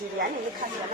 年你看见了。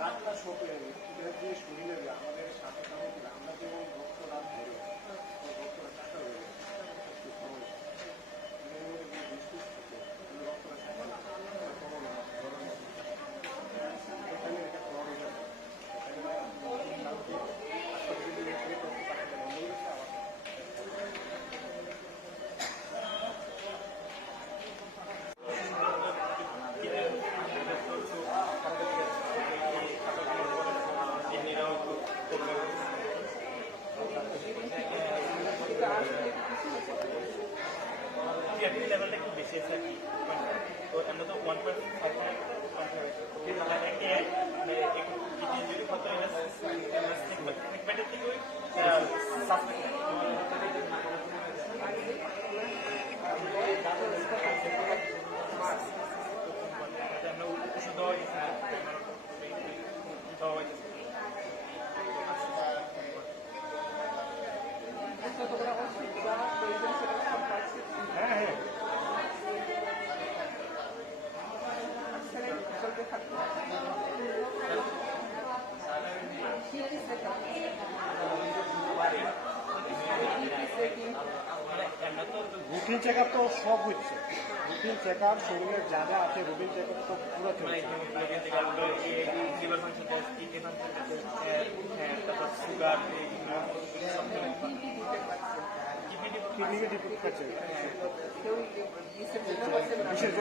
রাতটা শোক হয়ে গেছে যে শরীরে আমাদের সাথে আমরা যেমন রক্ত রাত ধরে রক্তটা টাকা হয়ে গেছে একটু সমস্যা বিস্কুট থাকে রক্তটা থাকে না এখানে এটা কমে গেছে লেভেলটা একটু বেশি আছে আর কি তো আমরা তো 1.5 যদি কত আমরা ওষুধ দেওয়া হ্যাঁ হ্যাঁ রুটিন চেক আপ তো সব হচ্ছে রুটিন চেক আপ শরীরের যা যা আছে রুটিন চেক আপ তো পুরো চলছে সুগার কিডনিকে ডিপুট করছে বিশেষ